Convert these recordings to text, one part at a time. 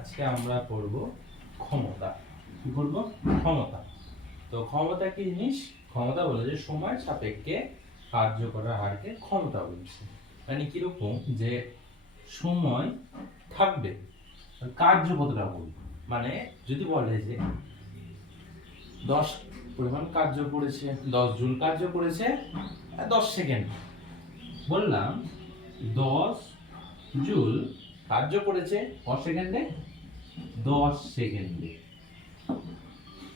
আজকে আমরা পড়ব ক্ষমতা। কি পড়ব? ক্ষমতা। তো ক্ষমতা কি জিনিস? ক্ষমতা বলে যে সময় সাপেক্ষে কার্য করার হারকে ক্ষমতা বলছে। মানে কিরকম যে সময় থাকবে, কার্য কতটা করবে। মানে যদি বলে যে 10 পরিমাণ কার্য করেছে, 10 জুল কার্য করেছে 10 সেকেন্ড, বললাম 10 জুল কার্য করেছে কত সেকেন্ডে? 10 সেকেন্ডে।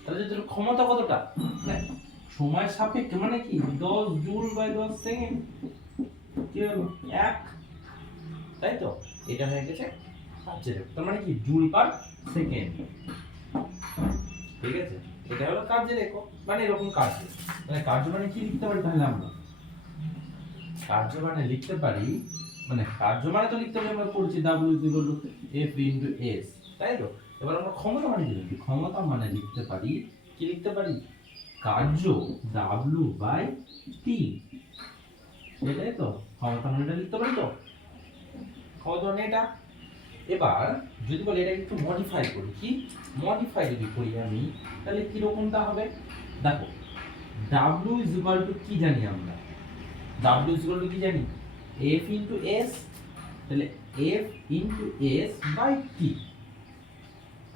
তাহলে যদি ক্ষমতা কতটা, সময় সাপেক্ষে মানে কি 10 জুল বাই 10 সেকেন্ড কি হলো 1, তাই তো? এটা হয়ে গেছে কার্যের, তার মানে কি জুল পার সেকেন্ড। ঠিক আছে, এটা হলো কার্যের একক। মানে এরকম কার্য, মানে কার্য মানে কি লিখতে পারি তাহলে আমরা? কার্য মানে লিখতে পারি, মানে কার্য মানে তো লিখতে পারি আমরা পড়ছি W=F/S, তাই তো? এবার আমরা ক্ষমতা মানে কি লিখি? ক্ষমতা মানে লিখতে পারি, কি লিখতে পারি? কার্য W/T, এটাই তো ক্ষমতা মানে এটা লিখতে পারি তো, ক্ষমতা মানে এটা। এবার যদি বলি এটা একটু মডিফাই করি, কি মডিফাই যদি করি আমি, তাহলে কি রকমটা হবে? দেখো W= কি জানি আমরা? W= কি জানি? F/S, তাহলে F/S/T,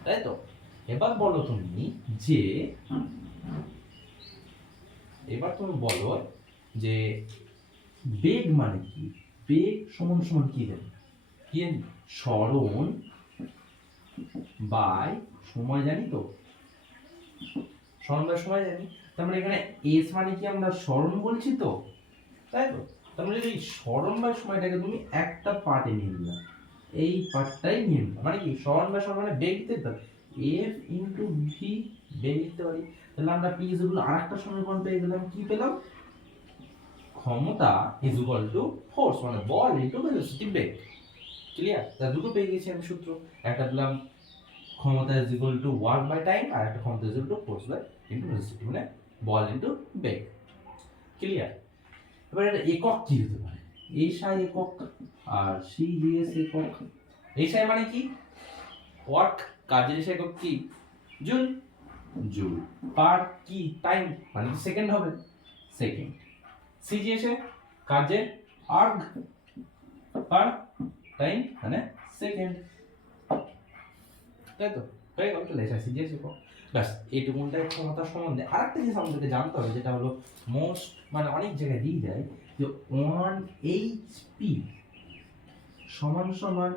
তাই তো? এবার বলো তুমি যে, এবার তুমি বলো যে বেগ মানে কি? বেগ সমান সমান কি জানি? কি জানি? সরণ বাই সময়, জানি তো? সরণ বাই সময় জানি। তার মানে এখানে এস মানে কি আমরা সরণ বলছি তো, তাই তো? তার মানে এই সরণ বাই সময়টাকে তুমি একটা পার্টে নিয়ে নিলা, এই পার্টটাই নিয়ে নিলা। মানে কি সরণ বাই সময় মানে বেগ দিতে পারি, F/V বেগ লিখতে পারি। তাহলে আমরা P ইকুয়াল আরেকটা সমীকরণ পেয়ে গেলাম, কি পেলাম? ক্ষমতা ইকুয়াল টু ফোর্স, মানে বল ইনটু ভেলোসিটি বেগ। ক্লিয়ার? তা দুটো পেয়ে গেছি আমি সূত্র। একটা দিলাম ক্ষমতা equal to work by time, আর একটা ক্ষমতা equal to force by into velocity, মানে বল ইনটু বেগ। ক্লিয়ার? এবার এটা একক কি হতে পারে? SI একক আর CGS একক। SI মানে কি? ওয়ার্ক, কাজের SI একক কি? জুল। জুল পার কি টাইম, মানে সেকেন্ড হবে, সেকেন্ড। CGS এ কাজের আর্গ পার টাইম মানে সেকেন্ড, তাই তো? হয়ে গেল। তাহলে এটা CGS একক। ব্যাস, এইটুকুনটাই ক্ষমতা সম্বন্ধে। আরেকটা জিনিস আমাদেরকে জানতে হবে, যেটা হলো মোস্ট, মানে অনেক জায়গায় দিয়ে যায় যে 1 HP সমান সমান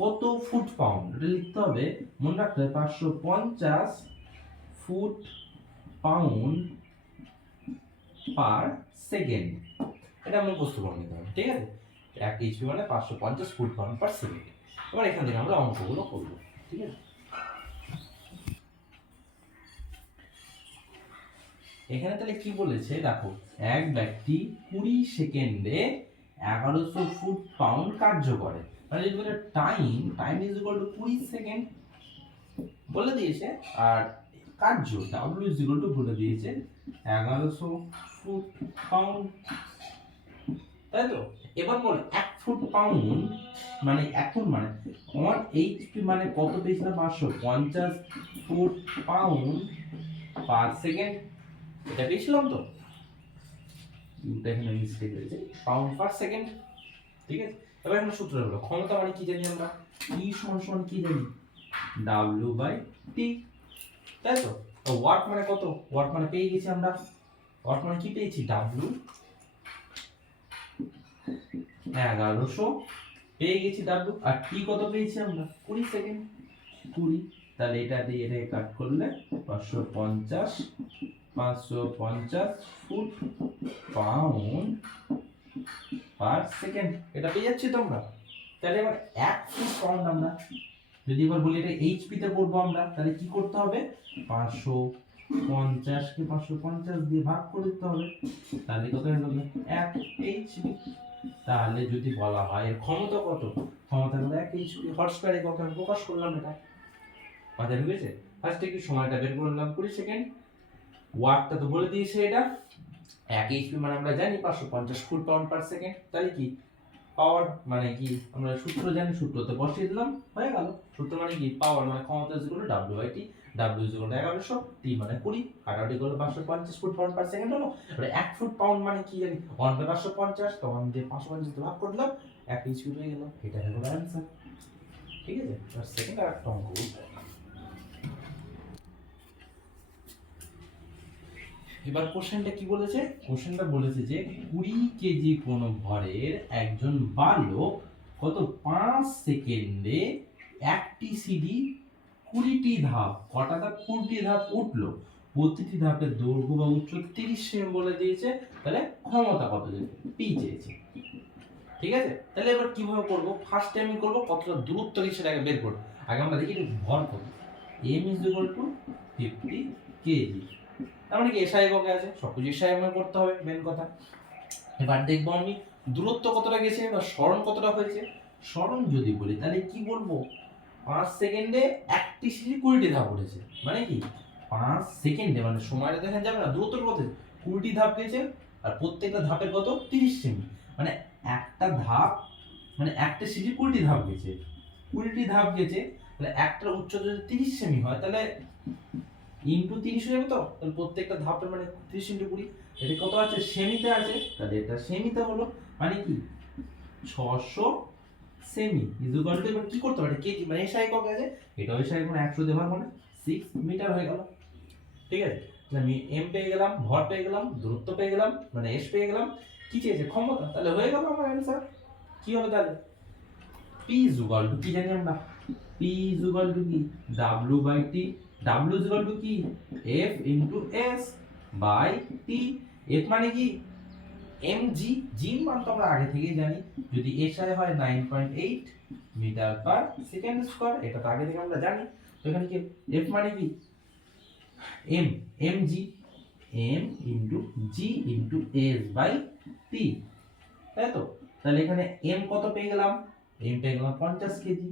কত ফুট পাউন্ড। এটা লিখতে হবে, মনে রাখতে হবে 550 ফুট পাউন্ড পার সেকেন্ড। এটা আমরা মুখস্থ করে নিতে হবে, ঠিক আছে? 1 HP মানে 550 ফুট পাউন্ড পার সেকেন্ড। এবার এখান থেকে আমরা অঙ্কগুলো করব, ঠিক আছে? এখানে তাহলে কি বলেছে দেখো, এক ব্যক্তি 20 সেকেন্ডে 1100 ফুট পাউন্ড কার্য করে। মানে যদি বলে time is equal to 20 second বলে দিয়েছে, আর কার্য W ইজ ইকুয়াল টু বলে দিয়েছে 1100 ফুট পাউন্ড, তাই তো? এবার বল 1 ফুট পাউন্ড মানে এখন, মানে 1 HP মানে কত পেয়েছিলাম? 550 ফুট পাউন্ড পার সেকেন্ড, এটা পেয়েছিলাম তো? এটা এখানে মিস্টেক হয়েছে, পাউন্ড পার সেকেন্ড, ঠিক আছে? এবার আমরা সূত্র হলো ক্ষমতা মানে কি জানি আমরা? E সমান সমান কি জানি? W/T, তাই তো? তো ওয়াট মানে কত? ওয়াট মানে পেয়ে গেছি আমরা, ওয়াট মানে কি পেয়েছি? W 1100 পেয়ে গেছি W, আর T কত পেয়েছি আমরা? 20 সেকেন্ড, 20। তাহলে এটা দিয়ে এটাকে কাট করলে 550 ফুট পাউন্ড পার সেকেন্ড, এটা পেয়ে যাচ্ছি তোমরা। তাহলে এবার 1 ফুট পাউন্ড আমরা যদি এবার বলি এটা এইচপি তে করব আমরা, তাহলে কি করতে হবে? 550 কে 550 দিয়ে ভাগ করে দিতে হবে, তাহলে কত হয়ে যাবে? 1 এইচপি। তাহলে যদি বলা হয় এর ক্ষমতা কত, ক্ষমতা হলো 1 এইচপি। হট স্কয়ারে কত আমি প্রকাশ করলাম, এটা মাথায় ঢুকেছে? ফার্স্টে কি সময়টা বের করলাম 20 সেকেন্ড, ওয়াটটা তো বলে দিয়েছে এটা 1 এইচপি মানে আমরা জানি 550 ফুট পাউন্ড পার সেকেন্ড, তাহলে কি পাওয়ার মানে কি আমরা সূত্র জানি, সূত্রতে বসিয়ে দিলাম, হয়ে গেল। সূত্র মানে কি পাওয়ার মানে ক্ষমতা equal two W/T, W equal two 1100, T মানে 20, কাটাকাটি করলে 550 ফুট পাউন্ড পার সেকেন্ড হলো। এবারে 1 ফুট পাউন্ড মানে কি জানি 1/550, তো 1 দিয়ে 550 তে ভাগ করে দিলাম, 1 স্কুয়ার হয়ে গেল। এটা হলো आंसर। ঠিক আছে, আর সেকেন্ড আর একটা অঙ্ক করব। এবার কোশ্চেনটা কি বলেছে? কোশ্চেনটা বলেছে যে 20 কেজি কোন ভরের একজন বালক কত 5 সেকেন্ডে একটি সিঁড়ি 20টি ধাপ, কটা ধাপ? 20টি ধাপ উঠলো। প্রতিটি ধাপের দৈর্ঘ্য বা উচ্চতা 30 সেমি বলে দিয়েছে, তাহলে ক্ষমতা কত দেবে? পি চেয়েছে। ঠিক আছে, তাহলে এবার কিভাবে করব? ফার্স্ট টাইম আমি করব কতটা দূরত্ব কি সেটাকে বের করব। আগে আমরা দেখি ভর কত। m = 50 KG. তার মানে কি এসআই এককে আছে, সবকিছু এসআই এককে করতে হবে, মেন কথা। এবার দেখবো আমি দূরত্ব কতটা গেছে বা সরণ কতটা হয়েছে। সরণ যদি বলি তাহলে কি বলবো? 5 সেকেন্ডে একটি সিঁড়ি 20টি ধাপ উঠেছে, মানে কি 5 সেকেন্ডে মানে সময়টা দেখা যাবে না, দূরত্ব কত? 20টি ধাপ গেছে, আর প্রত্যেকটা ধাপের কত? 30 সেমি। মানে একটা ধাপ মানে একটা সিঁড়ি 20টি ধাপ গেছে, 20টি ধাপ গেছে, তাহলে একটার উচ্চতা যদি 30 সেমি হয় তাহলে ইনটু 30 হয়ে যাবে। তো তাহলে প্রত্যেকটা ধাপের মানে 30 ইনটু 20, এটা কত আছে? সেমিতে আছে, তাহলে এটা সেমিতে হলো, মানে কি 600 সেমি ইকুয়াল টু, এবার কি করতে পারে? কেজি মানে এসআই কত আছে, এটা এসআই কোন 100 দিয়ে ভাগ মানে 6 মিটার হয়ে গেল। ঠিক আছে, তাহলে আমি এম পেয়ে গেলাম, ভর পেয়ে গেলাম, দূরত্ব পেয়ে গেলাম, মানে এস পেয়ে গেলাম, কি চেয়েছে? ক্ষমতা। তাহলে হয়ে গেল আমার অ্যানসার। কি হবে তাহলে? পি ইকুয়াল টু কি জানি আমরা? পি ইকুয়াল টু কি? W/T, W ইকুয়াল টু কি? F into S by T। F মানে কি? mg, g মান তো আমরা আগে থেকেই জানি, যদি SI হয় 9.8 মিটার পার সেকেন্ড স্কয়ার, এটা তো আগে থেকে আমরা জানি। তো এখানে কি F মানে কি? m, mg, m into g into s by t, তাই তো? তাহলে এখানে m কত পেয়ে গেলাম? m পেয়ে গেলাম 50 কেজি,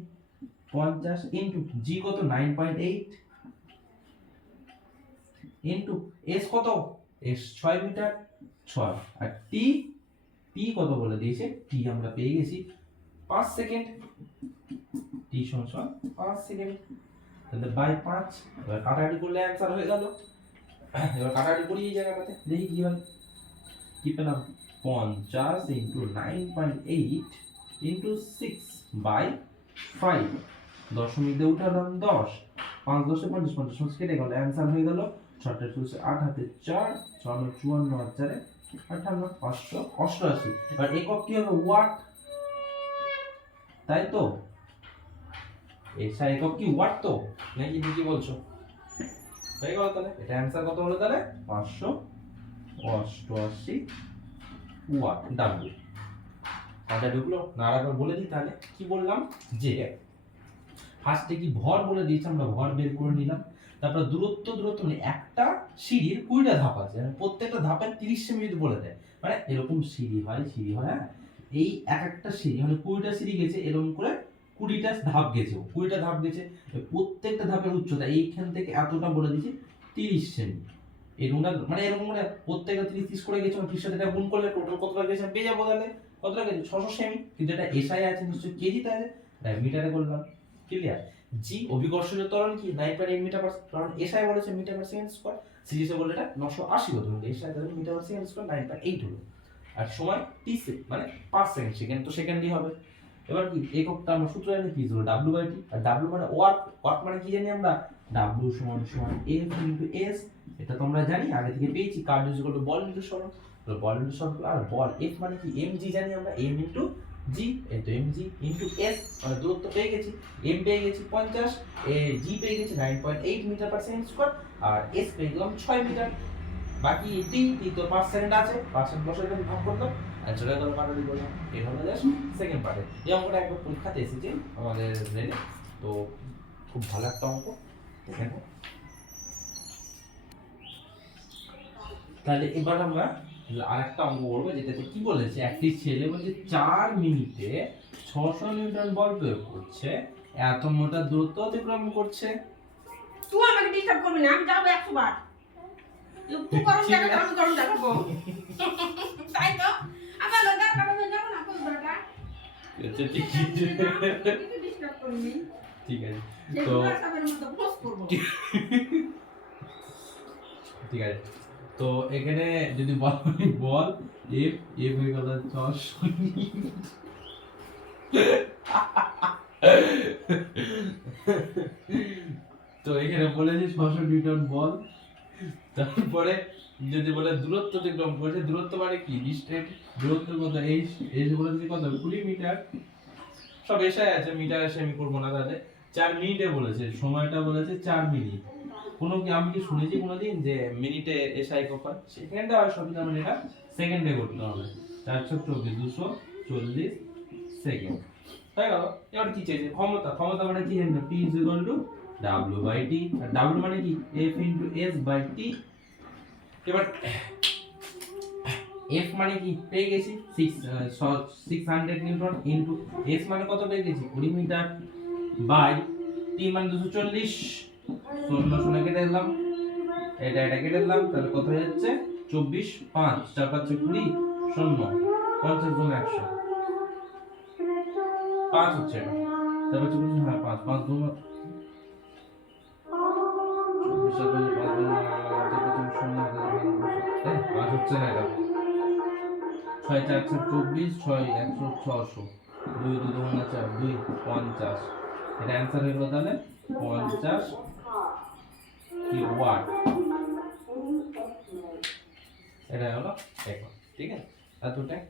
50 ইনটু g কত? 9.8 ইনটু s কত? s 6 মিটার, 6, আর t কত বলে দিয়েছে? t আমরা পেয়ে গেছি 5 সেকেন্ড, t সমান 5 সেকেন্ড, তাহলে বাই 5। এবার কাটাকাটি করলে অ্যানসার হয়ে গেল। এবার কাটাকাটি করি এই জায়গাটাতে, দেখি কি হয়। কি পেলাম? 50 ইনটু 9.8 ইনটু 6 বাই 5, দশমিক দিয়ে উঠালাম 10, 5 10 50, 50 কেটে গেল, অ্যানসার হয়ে গেল 6 চলছে 8 হাতে 4, 6 54 আর 4 58, 588। এবার একক কি হবে? ওয়াট, তাই তো? এসআই একক কি ওয়াট তো, নাকি কি বলছো? হয়ে গেল, তাহলে এটা অ্যানসার কত হলো তাহলে? 588 ওয়াট। ডাব্লিউ আচ্ছা ঢুকলো না? আরেকবার বলে দিই তাহলে কি বললাম, যে ফার্স্টে কি ভর বলে দিয়েছে, আমরা ভর বের করে নিলাম। তারপর দূরত্ব মানে একটা সিঁড়ির 20টা ধাপ আছে, প্রত্যেকটা ধাপের 30 সেমি যদি বলে দেয়, মানে এরকম সিঁড়ি হয় হ্যাঁ, এই এক একটা সিঁড়ি মানে 20টা সিঁড়ি গেছে, এরকম করে 20টা ধাপ গেছে, 20টা ধাপ গেছে, প্রত্যেকটা ধাপের উচ্চতা এইখান থেকে এতটা বলে দিয়েছে 30 সেমি। এরকমটা মানে এরকম করে প্রত্যেকটা 30 করে গেছে, 30 সাথে এটা গুণ করলে টোটাল কতটা গেছে পেয়ে যাবো। তাহলে কতটা গেছে? 600 সেমি, কিন্তু এটা এসআই আছে নিশ্চয়ই কেজিতে আছে, তাই মিটারে করলাম। ক্লিয়ার? জি অভিকর্ষীয় ত্বরণ কি 9.8 মিটার পার, কারণ এসআই বলেছে মিটার পার সেকেন্ড স্কয়ার, সিজিএসে বলে এটা 980 হতো, কিন্তু এসআই তাহলে মিটার পার সেকেন্ড স্কয়ার 9.8 হলো। আর সময় টি মানে 5 সেকেন্ড, সেকেন্ড তো সেকেন্ডই হবে। এবার কি এককটা আমরা সূত্র জানি কি হলো? W/T, আর W মানে ওয়াট, ওয়াট মানে কি জানি আমরা? W সমান F ইনটু S, এটা তো আমরা জানি আগে থেকে পেয়েছি, কার্য ইকুয়াল টু বল ইনটু সরণ, তো বল ইনটু সরণ, আর বল F মানে কি? mg জানি আমরা, m ইনটু g, এই তো mg ইনটু s, মানে দূরত্ব পেয়ে গেছি, m পেয়ে গেছি 50, g পেয়ে গেছি 9.8 মিটার পার সেকেন্ড স্কয়ার, আর s পেয়ে গেলাম 6 মিটার। বাকি t তো 5 সেকেন্ড আছে, 5 সেকেন্ড বসে এটা ভাগ করলাম আর চলে গেল কাটাকাটি করলাম। এটা হলো জাস্ট সেকেন্ড পার্টে। এই অঙ্কটা একবার পরীক্ষাতে এসেছে আমাদের রেলে, তো খুব ভালো একটা অঙ্ক, দেখেন। তাহলে এবার আমরা আরেকটা অঙ্ক করবো, যেটাতে কি বলেছে, একটি ছেলে বলছে 4 মিনিটে 600 নিউটন বল প্রয়োগ করছে, এত মোটা দূরত্ব অতিক্রম করছে। তুই আমাকে ডিস্টার্ব করবি না, আমি যাবো 100 বার। তুই গরম জায়গা আমি গরম দেখাবো, তাই তো আমার লজ্জার কারণে যাবো না কোন বেটা। আচ্ছা ঠিক আছে, কিছু ডিস্টার্ব করিনি। ঠিক আছে যে তো বুড়া সাপের মতো ফোঁস করবো। ঠিক আছে, তো এখানে যদি বল বল এফ এফ হয়ে গেল 600 তো এখানে বলেছে 600 নিউটন বল, তারপরে যদি বলে দূরত্ব অতিক্রম করেছে, দূরত্ব মানে কি ডিস্টেন্স, দূরত্ব কত এইচ, এইচ বলেছে কত 20 মিটার, সব এসআই আছে, মিটার এসে আমি করবো না, তাহলে 4 মিনিটে বলেছে, সময়টা বলেছে 4 মিনিট। কোনো কি আমি কি শুনেছি কোনোদিন যে মিনিটে এসআই কখন, সেকেন্ডে হয় সবই, তার মানে এটা সেকেন্ডে করতে হবে। 424 240 সেকেন্ড হয়ে গেল। এবার কি চাইছে ক্ষমতা, ক্ষমতা মানে কি জানি p w/t, আর w মানে কি f * s / t। এবার F মানে কি পেয়ে গেছি 600 নিউটন ইনটু S মানে কত পেয়ে গেছি 20 মিটার বাই T মানে 240, শূন্য শূন্য কেটে দিলাম, এটা কেটে দিলাম, তাহলে কত হয়ে যাচ্ছে 24 5 4 5 20 শূন্য 50 গুণ 100 5 হচ্ছে এটা, তারপর 24 হ্যাঁ 5 5 গুণ 24 গুণ 5 গুণ 5 হচ্ছে না এটা, 6 4 24 6 100 600 2 2 2 4 2 50, এটা অ্যানসার হয়ে গেল তাহলে 50 কি ওয়াট, এটা হলো এখন ঠিক আছে এতটাই।